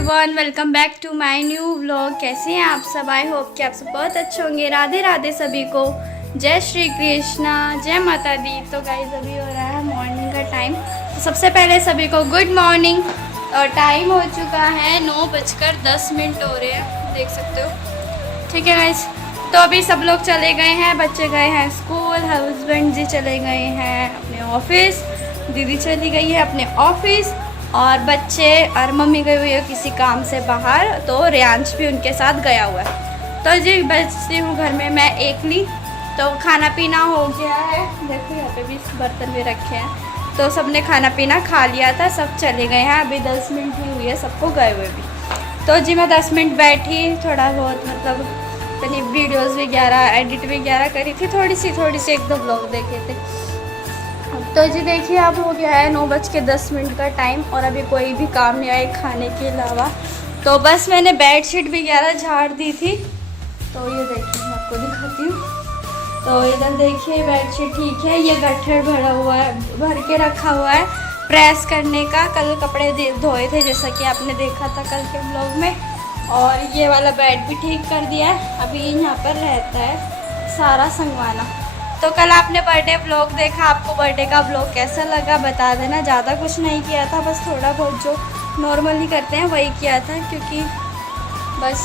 Everyone, welcome back to my new vlog. कैसे हैं आप सब? आई होप कि आप सब बहुत अच्छे होंगे। राधे राधे सभी को, जय श्री कृष्णा, जय माता दी। तो गाइस अभी हो रहा है मॉर्निंग का टाइम। तो सबसे पहले सभी को गुड मॉर्निंग। और टाइम हो चुका है 9:10 हो रहे हैं, देख सकते हो। ठीक है गाइस, तो अभी सब लोग चले गए हैं, बच्चे गए हैं स्कूल, हस्बैंड जी चले गए हैं अपने ऑफिस, दीदी चली गई है अपने ऑफिस, और बच्चे और मम्मी गई हुई है किसी काम से बाहर। तो रियांश भी उनके साथ गया हुआ है। तो जी बचती हूँ घर में मैं एकली। तो खाना पीना हो गया है, देखो यहाँ पे भी बर्तन भी रखे हैं। तो सबने खाना पीना खा लिया था, सब चले गए हैं। अभी 10 मिनट ही हुई है सबको गए हुए भी। तो जी मैं 10 मिनट बैठी, थोड़ा बहुत मतलब अपनी वीडियोज़ वगैरह एडिट वगैरह करी थी, थोड़ी सी एक दो ब्लॉग देखे थे। तो जी देखिए अब हो गया है 9:10 का टाइम, और अभी कोई भी काम नहीं आया खाने के अलावा। तो बस मैंने बेडशीट वगैरह झाड़ दी थी। तो ये देखिए मैं आपको दिखाती हूँ। तो इधर देखिए बेडशीट ठीक है, ये गट्ठर भरा हुआ है, भर के रखा हुआ है प्रेस करने का। कल कपड़े धोए थे जैसा कि आपने देखा था कल के ब्लॉग में। और ये वाला बेड भी ठीक कर दिया है। अभी यहाँ पर रहता है सारा संगवाना। तो कल आपने बर्थडे व्लॉग देखा, आपको बर्थडे का व्लॉग कैसा लगा बता देना। ज़्यादा कुछ नहीं किया था, बस थोड़ा बहुत जो नॉर्मली करते हैं वही किया था, क्योंकि बस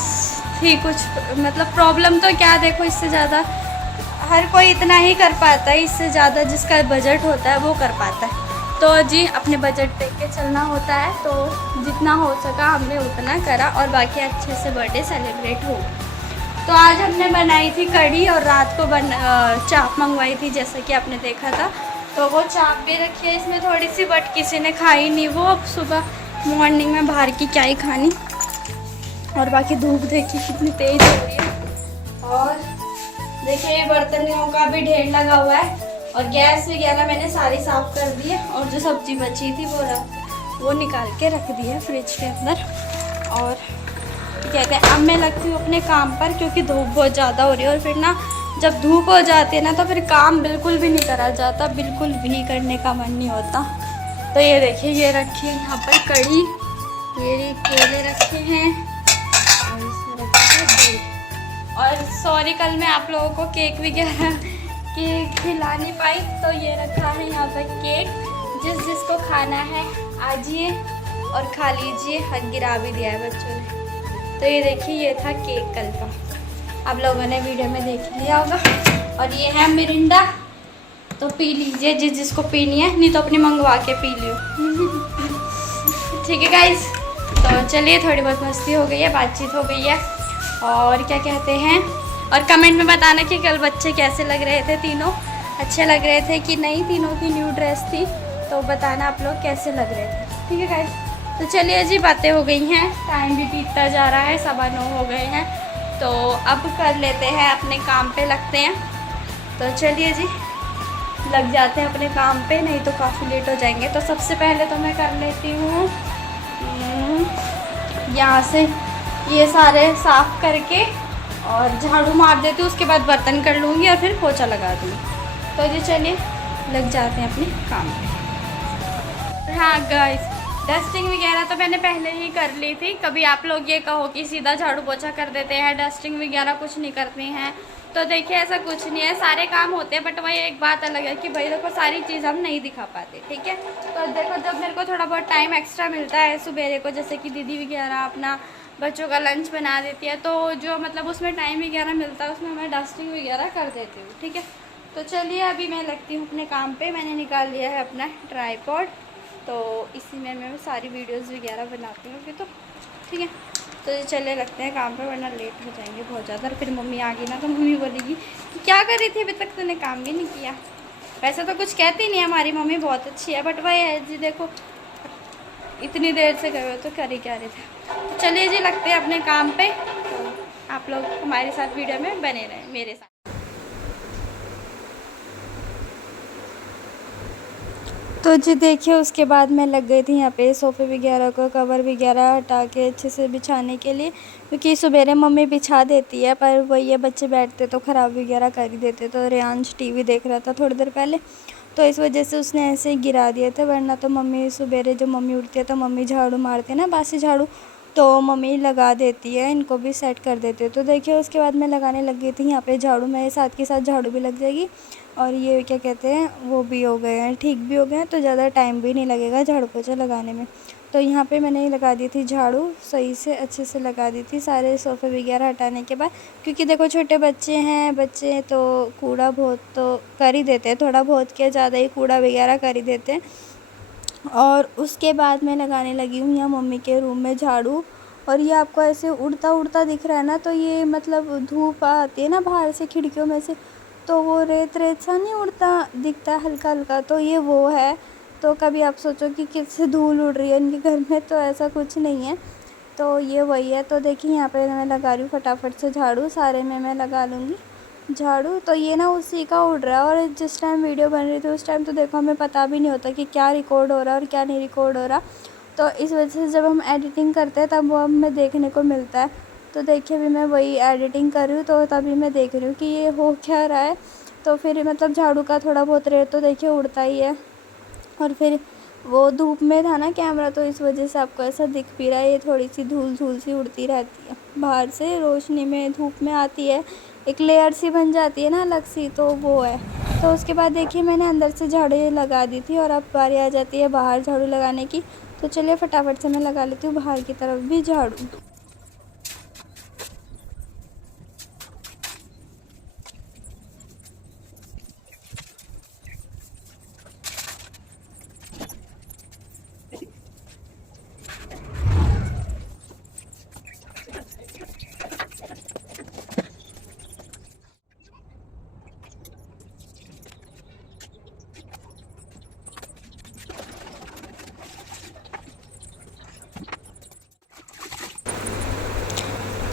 थी कुछ मतलब प्रॉब्लम। तो क्या देखो, इससे ज़्यादा हर कोई इतना ही कर पाता है, इससे ज़्यादा जिसका बजट होता है वो कर पाता है। तो जी अपने बजट देख के चलना होता है। तो जितना हो सका हमने उतना करा, और बाकी अच्छे से बर्थडे सेलिब्रेट हो। तो आज हमने बनाई थी कढ़ी, और रात को चाप मंगवाई थी जैसा कि आपने देखा था। तो वो चाप भी रखी है इसमें थोड़ी सी, बट किसी ने खाई नहीं वो। अब सुबह मॉर्निंग में बाहर की क्या ही खानी। और बाकी धूप देखिए कितनी तेज़ हो रही है। और देखिए बर्तनों का भी ढेर लगा हुआ है, और गैस वगैरह मैंने सारी साफ़ कर दी है। और जो सब्ज़ी बची थी वो निकाल के रख दी है फ्रिज के अंदर। और कहते हैं अब मैं लगती हूँ अपने काम पर, क्योंकि धूप बहुत ज़्यादा हो रही है। और फिर ना जब धूप हो जाती है ना, तो फिर काम बिल्कुल भी नहीं करा जाता, बिल्कुल भी करने का मन नहीं होता। तो ये देखिए ये रखी है यहाँ पर कढ़ी, ये केले रखे हैं, और इसमें रखा है दूध। और सॉरी कल मैं आप लोगों को केक वगैरह केक खिला नहीं पाई। तो ये रखा है यहाँ पर केक, जिसको खाना है आजिए और खा लीजिए। हक गिरा भी दिया है बच्चों ने। तो ये देखिए ये था केक कल का, आप लोगों ने वीडियो में देख लिया होगा। और ये है मिरिंडा, तो पी लीजिए जिसको पीनी है, नहीं तो अपनी मंगवा के पी लियो। ठीक है गाइस, तो चलिए थोड़ी बहुत मस्ती हो गई है, बातचीत हो गई है, और क्या कहते हैं। और कमेंट में बताना कि कल बच्चे कैसे लग रहे थे, तीनों अच्छे लग रहे थे कि नहीं। तीनों की न्यू ड्रेस थी, तो बताना आप लोग कैसे लग रहे थे। ठीक है गाइस, तो चलिए जी बातें हो गई हैं, टाइम भी बीतता जा रहा है, 9:15 हो गए हैं। तो अब कर लेते हैं अपने काम पे लगते हैं। तो चलिए जी लग जाते हैं अपने काम पे, नहीं तो काफ़ी लेट हो जाएंगे। तो सबसे पहले तो मैं कर लेती हूँ यहाँ से ये सारे साफ़ करके, और झाड़ू मार देती हूँ, उसके बाद बर्तन कर लूँगी और फिर पोछा लगा दूँगी। तो जी चलिए लग जाते हैं अपने काम पे। हाँ गाइस, डस्टिंग वगैरह तो मैंने पहले ही कर ली थी। कभी आप लोग ये कहो कि सीधा झाड़ू पोछा कर देते हैं, डस्टिंग वगैरह कुछ नहीं करते हैं। तो देखिए ऐसा कुछ नहीं है, सारे काम होते हैं, बट वही एक बात अलग है कि भाई देखो सारी चीज़ हम नहीं दिखा पाते। ठीक है, तो देखो जब मेरे को थोड़ा बहुत टाइम एक्स्ट्रा मिलता है सुबेरे को, जैसे कि दीदी वगैरह अपना बच्चों का लंच बना देती है, तो जो मतलब उसमें टाइम वगैरह मिलता है उसमें मैं डस्टिंग वगैरह कर देती हूँ। ठीक है, तो चलिए अभी मैं लगती हूँ अपने काम पे। मैंने निकाल लिया है अपना ट्राईपॉड, तो इसी में मैं सारी वीडियोस वगैरह बनाती हूँ अभी। तो ठीक है, तो चले लगते हैं काम पे, वरना लेट हो जाएंगे बहुत ज़्यादा। और फिर मम्मी आ गई ना, तो मम्मी बोलेगी कि क्या कर रही थी अभी तक, तूने काम भी नहीं किया। वैसे तो कुछ कहती नहीं है, हमारी मम्मी बहुत अच्छी है, बट वही है जी देखो इतनी देर से गए हो तो कर ही क्या रहे थे। तो चलिए जी लगते हैं अपने काम पे। तो आप लोग हमारे साथ वीडियो में बने रहें मेरे साथ। तो जी देखिए उसके बाद मैं लग गई थी यहाँ पे सोफ़े वगैरह को कवर वगैरह हटा के अच्छे से बिछाने के लिए, क्योंकि सवेरे मम्मी बिछा देती है, पर वही है बच्चे बैठते तो ख़राब वगैरह कर ही देते। तो रियांश टीवी देख रहा था थोड़ी देर पहले, तो इस वजह से उसने ऐसे ही गिरा दिए थे। वरना तो मम्मी सवेरे जब मम्मी उठती है तो मम्मी झाड़ू मारती है ना, बासी झाड़ू, तो मम्मी लगा देती है, इनको भी सेट कर देती है। तो देखिए उसके बाद मैं लगाने लग गई थी यहाँ पे झाड़ू, मेरे साथ के साथ झाड़ू भी लग जाएगी और ये क्या कहते हैं वो भी हो गए हैं, ठीक भी हो गए हैं, तो ज़्यादा टाइम भी नहीं लगेगा झाड़ू पोछा लगाने में। तो यहाँ पे मैंने लगा दी थी झाड़ू, सही से अच्छे से लगा दी थी सारे सोफ़े वगैरह हटाने के बाद, क्योंकि देखो छोटे बच्चे हैं, बच्चे तो कूड़ा बहुत तो कर ही देते हैं, थोड़ा बहुत क्या ज़्यादा ही कूड़ा वगैरह कर ही देते हैं। और उसके बाद मैं लगाने लगी हूँ यहाँ मम्मी के रूम में झाड़ू। और ये आपको ऐसे उड़ता उड़ता दिख रहा है ना, तो ये मतलब धूप आती है ना बाहर से खिड़कियों में से, तो वो रेत रेत सा नहीं उड़ता दिखता है हल्का हल्का, तो ये वो है। तो कभी आप सोचो कि किससे धूल उड़ रही है इनके घर में, तो ऐसा कुछ नहीं है, तो ये वही है। तो देखिए यहाँ पे मैं लगा रही हूँ फटाफट से झाड़ू, सारे में मैं लगा लूँगी झाड़ू। तो ये ना उसी का उड़ रहा है, और जिस टाइम वीडियो बन रही थी उस टाइम तो देखो हमें पता भी नहीं होता कि क्या रिकॉर्ड हो रहा है और क्या नहीं रिकॉर्ड हो रहा, तो इस वजह से जब हम एडिटिंग करते हैं तब वो हमें देखने को मिलता है। तो देखिए अभी मैं वही एडिटिंग कर रही हूँ, तो तभी मैं देख रही हूँ कि ये हो क्या रहा है। तो फिर मतलब झाड़ू का थोड़ा बहुत रेत तो देखिए उड़ता ही है, और फिर वो धूप में था ना कैमरा, तो इस वजह से आपको ऐसा दिख भी रहा है, ये थोड़ी सी धूल धूल सी उड़ती रहती है बाहर से, रोशनी में धूप में आती है, एक लेयर सी बन जाती है ना अलग सी, तो वो है। तो उसके बाद देखिए मैंने अंदर से झाड़ू लगा दी थी, और अब बारी आ जाती है बाहर झाड़ू लगाने की। तो चलिए फटाफट से मैं लगा लेती हूँ बाहर की तरफ भी झाड़ू।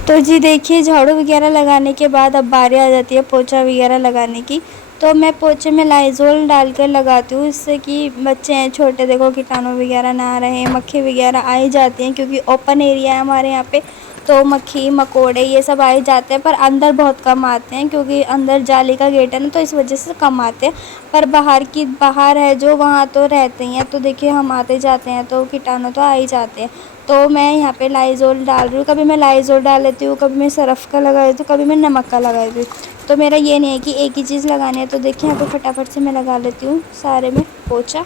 तो जी देखिए झाड़ू वगैरह लगाने के बाद अब बारी आ जाती है पोछा वगैरह लगाने की। तो मैं पोछे में लाइज़ोल डालकर लगाती हूँ, इससे कि बच्चे हैं छोटे, देखो कीटाणु वगैरह ना रहे, मक्खी वगैरह आ ही जाती हैं, क्योंकि ओपन एरिया है हमारे यहाँ पे, तो मक्खी मकोड़े ये सब आ ही जाते हैं, पर अंदर बहुत कम आते हैं क्योंकि अंदर जाली का गेट है ना, तो इस वजह से कम आते हैं। पर बाहर है जो, वहाँ तो रहते ही हैं। तो देखिए हम आते जाते हैं तो कीटाणु तो आ ही जाते हैं। तो मैं यहाँ पे लाइज़ोल डाल रही हूँ, कभी मैं लाइज़ोल डाल लेती हूँ, कभी मैं सरफ़ का लगा देती हूँ, कभी मैं नमक का लगा देती हूँ। तो मेरा ये नहीं है कि एक ही चीज़ लगानी है। तो देखिए यहाँ पे फटाफट से मैं लगा लेती हूँ सारे में पोछा।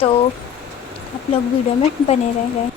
तो आप लोग वीडियो में बने रह गए।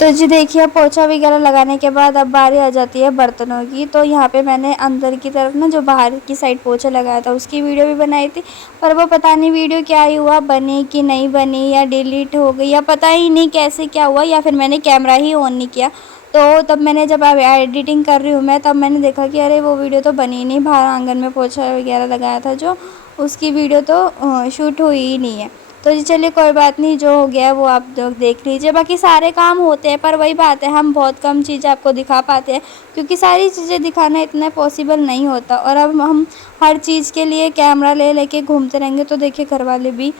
तो जी देखिए पोछा वगैरह लगाने के बाद अब बारी आ जाती है बर्तनों की। तो यहाँ पे मैंने अंदर की तरफ ना जो बाहर की साइड पोछा लगाया था उसकी वीडियो भी बनाई थी, पर वो पता नहीं वीडियो क्या ही हुआ, बनी कि नहीं बनी, या डिलीट हो गई, या पता ही नहीं कैसे क्या हुआ, या फिर मैंने कैमरा ही ऑन नहीं किया। तो तब मैंने जब एडिटिंग कर रही हूँ मैं, तब मैंने देखा कि अरे वो वीडियो तो बनी नहीं, बाहर आंगन में पोछा वगैरह लगाया था जो, उसकी वीडियो तो शूट हुई ही नहीं है। तो जी चलिए कोई बात नहीं, जो हो गया वो आप लोग देख लीजिए। बाकी सारे काम होते हैं, पर वही बात है हम बहुत कम चीज़ें आपको दिखा पाते हैं, क्योंकि सारी चीज़ें दिखाना इतना पॉसिबल नहीं होता। और अब हम हर चीज़ के लिए कैमरा ले लेके घूमते रहेंगे तो देखिए घर वाले भी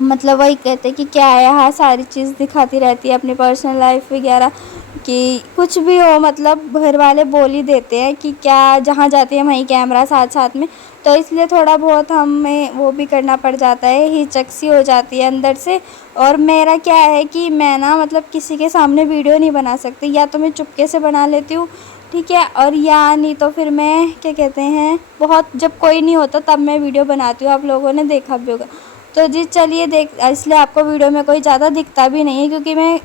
मतलब वही कहते हैं कि क्या है, हाँ सारी चीज़ दिखाती रहती है, अपनी पर्सनल लाइफ वगैरह कि कुछ भी हो, मतलब घर वाले बोल ही देते हैं कि क्या जहाँ जाती है वहीं कैमरा साथ साथ में। तो इसलिए थोड़ा बहुत हमें वो भी करना पड़ जाता है, हिचक सी हो जाती है अंदर से। और मेरा क्या है कि मैं ना मतलब किसी के सामने वीडियो नहीं बना सकती, या तो मैं चुपके से बना लेती हूँ, ठीक है, और या नहीं तो फिर मैं क्या कहते हैं बहुत जब कोई नहीं होता तब मैं वीडियो बनाती हूँ, आप लोगों ने देखा भी होगा। तो जी चलिए इसलिए आपको वीडियो में कोई ज़्यादा दिखता भी नहीं है, क्योंकि मैं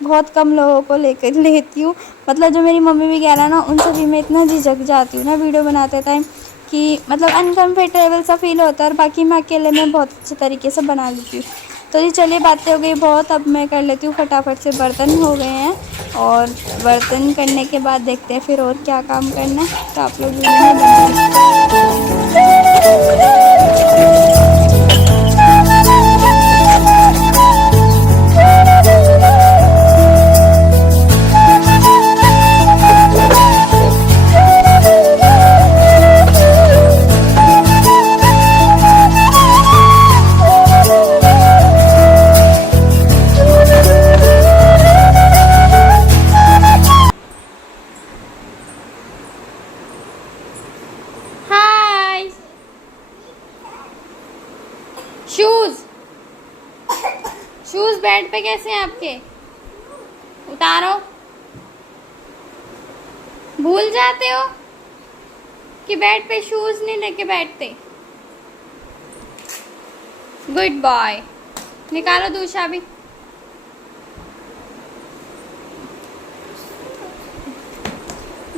बहुत कम लोगों को लेकर लेती हूँ। मतलब जो मेरी मम्मी वगैरह ना उन सभी में इतना झिझक जाती हूँ ना वीडियो बनाते टाइम कि मतलब अनकम्फर्टेबल सा फील होता है, और बाकी मैं अकेले में बहुत अच्छे तरीके से बना लेती हूँ। तो जी चलिए बातें हो गई बहुत, अब मैं कर लेती हूँ फटाफट से, बर्तन हो गए हैं, और बर्तन करने के बाद देखते हैं फिर और क्या काम करना है। तो आप लोग वीडियो में बने हाँ शूज शूज बेड पे कैसे हैं आपके? उतारो। भूल जाते हो कि बेड पे शूज नहीं लेके बैठते। Good boy. निकालो दूसरा भी।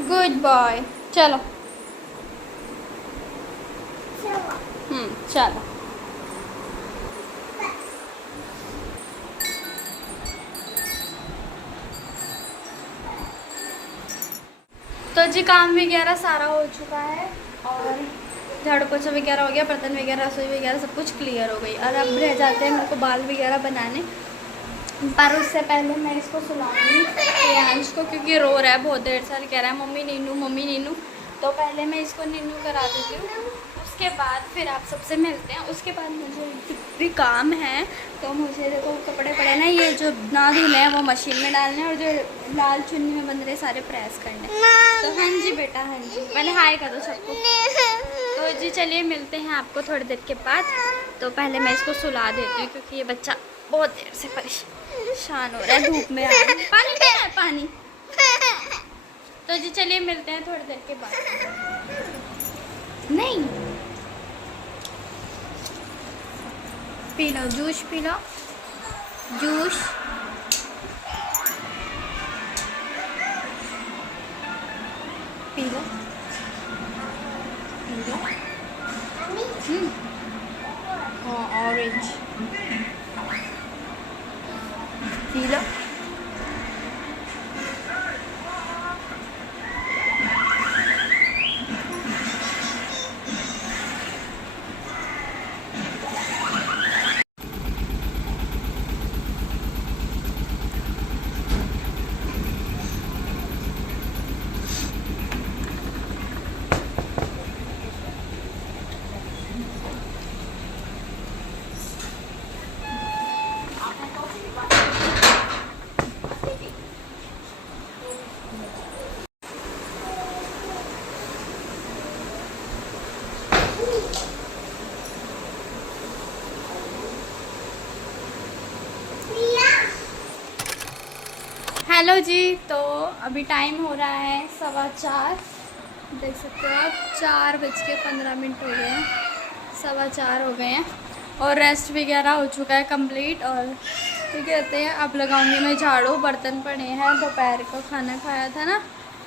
Good boy. चलो। चलो। तो जी काम वगैरह सारा हो चुका है और झाड़ू पोछा वगैरह हो गया, बर्तन वगैरह, रसोई वगैरह सब कुछ क्लियर हो गई। और अब रह जाते हैं मेरे को बाल वगैरह बनाने, पर उससे पहले मैं इसको सुलाऊंगी प्रियांश को, क्योंकि रो रहा है बहुत देर से, कह रहा है मम्मी नीनू मम्मी नीनू। तो पहले मैं इसको नीनू करा देती हूँ, उसके बाद फिर आप सबसे मिलते हैं। उसके बाद मुझे भी काम है, तो मुझे देखो कपड़े पड़े ना, ये जो ना धुले हैं वो मशीन में डालने हैं, और जो लाल चुन्नी में बंध रहे सारे प्रेस करने। तो हाँ जी बेटा, हाँ जी, पहले हाय कर दो सबको। तो जी चलिए मिलते हैं आपको थोड़ी देर के बाद। तो पहले मैं इसको सुला देती हूँ, क्योंकि ये बच्चा बहुत देर से परेशान हो रहा है, धूप में पानी पीना है पानी। तो जी चलिए मिलते हैं थोड़ी देर के बाद। नहीं P low juice, P low juice. P low P low. हाँ ऑरेंज पी लो। हेलो जी, तो अभी टाइम हो रहा है 4:15, देख सकते हो आप, 4:15 हो गए हैं, 4:15 हो गए हैं। और रेस्ट वगैरह हो चुका है कंप्लीट। और क्या कहते हैं, अब लगाऊंगी मैं झाड़ू। बर्तन पड़े हैं, दोपहर को खाना खाया था ना,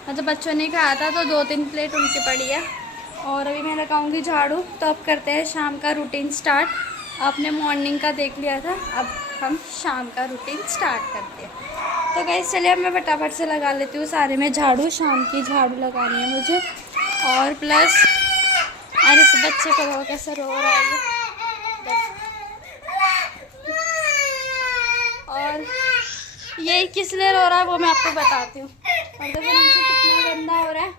मतलब बच्चों ने खाया था, तो 2-3 प्लेट उनकी पड़ी है। और अभी मैं लगाऊंगी झाड़ू। तो अब करते हैं शाम का रूटीन स्टार्ट। आपने मॉर्निंग का देख लिया था, अब हम शाम का रूटीन स्टार्ट करते हैं। तो गाइस चलिए अब मैं फटाफट से लगा लेती हूँ सारे में झाड़ू। शाम की झाड़ू लगानी है मुझे। और प्लस और इस बच्चे को देखो कैसे रो रहा है ये। और ये किस लिए रो रहा है वो मैं आपको बताती हूँ। और देखो नीचे कितना गंदा हो रहा है,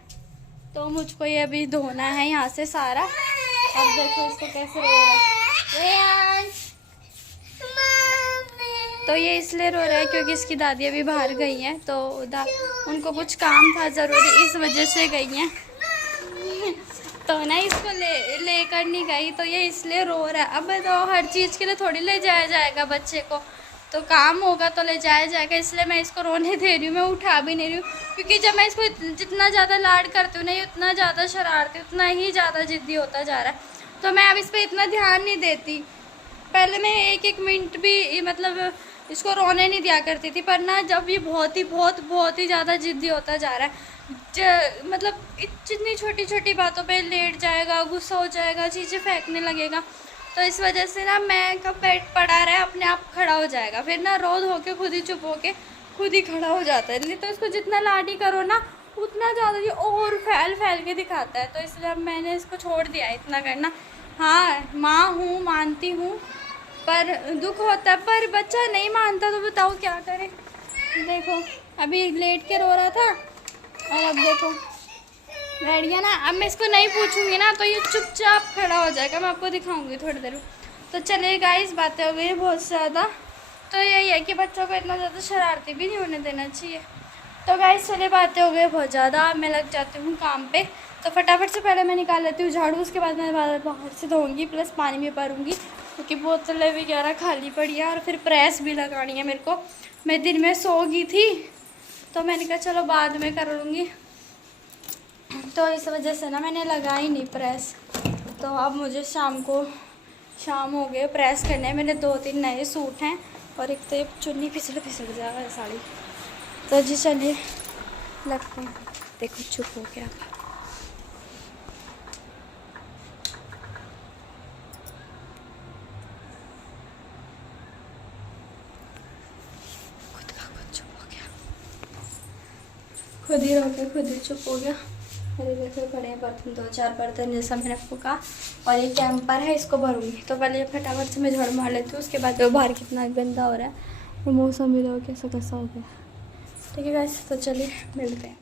तो मुझको ये अभी धोना है यहाँ से सारा। अब देखो इसको कैसे रो रहा है। तो ये इसलिए रो रहा है क्योंकि इसकी दादी अभी बाहर गई हैं, तो उनको कुछ काम था ज़रूरी, इस वजह से गई हैं। तो ना इसको लेकर नहीं गई, तो ये इसलिए रो रहा है। अब तो हर चीज़ के लिए थोड़ी ले जाया जाएगा बच्चे को, तो काम होगा तो ले जाया जाएगा, इसलिए मैं इसको रोने दे रही हूँ। मैं उठा भी नहीं रही हूँ, क्योंकि जब मैं इसको जितना ज़्यादा लाड करती हूँ ना, ये उतना ज़्यादा शरारती, उतना ही ज़्यादा ज़िद्दी होता जा रहा है। तो मैं अब इस पर इतना ध्यान नहीं देती। पहले मैं 1-1 मिनट भी मतलब इसको रोने नहीं दिया करती थी, पर ना जब ये बहुत ही ज़्यादा ज़िद्दी होता जा रहा है, मतलब इतनी छोटी छोटी बातों पे लेट जाएगा, गुस्सा हो जाएगा, चीज़ें फेंकने लगेगा। तो इस वजह से ना मैं कब बेड पड़ा रहा है अपने आप खड़ा हो जाएगा, फिर ना रोज होके खुद ही चुप होके खुद ही खड़ा हो जाता है। नहीं तो इसको जितना लाडी करो ना, उतना ज़्यादा ये और फैल के दिखाता है। तो इसलिए अब मैंने इसको छोड़ दिया इतना करना। हाँ माँ हूँ, मानती हूँ, पर दुख होता है, पर बच्चा नहीं मानता, तो बताओ क्या करें। देखो अभी लेट के रो रहा था, और अब देखो बैठ गया ना। अब मैं इसको नहीं पूछूंगी ना, तो ये चुपचाप खड़ा हो जाएगा। मैं आपको दिखाऊंगी थोड़ी देर। तो चलिए गाइस, बातें हो गई बहुत ज़्यादा। तो यही है कि बच्चों को इतना ज़्यादा शरारती भी नहीं होने देना चाहिए। तो गाइस चलिए, बातें हो गई बहुत ज़्यादा, अब मैं लग जाती हूँ काम पे। तो फटाफट से पहले मैं निकाल लेती हूँ झाड़ू, उसके बाद मैं बाहर से धोऊंगी, प्लस पानी भी भरूँगी। क्योंकि बोतलें वगैरह खाली पड़ी है और फिर प्रेस भी लगानी है मेरे को। मैं दिन में सो गई थी तो मैंने कहा चलो बाद में कर लूँगी, तो इस वजह से ना मैंने लगाई नहीं प्रेस। तो अब मुझे शाम हो गए प्रेस करने। मेरे 2-3 नए सूट हैं और एक तो ये चुन्नी फिसल जाएगा साड़ी। तो जी चलिए लगते हैं। देखो चुप हो गया। खुद ही रो के खुद ही चुप हो गया। मेरे देखो पड़े हैं बर्तन, 2-4 बर्तन जैसा मैंने आपको कहा। और ये कैंपर है, इसको भरूंगी। तो पहले फटाफट से मैं झाड़ू मार लेती हूँ, उसके बाद वो बाहर कितना गंदा हो रहा है और मौसम भी देखो कैसा कैसा हो गया। ठीक है गाइस, तो चलिए मिलते हैं।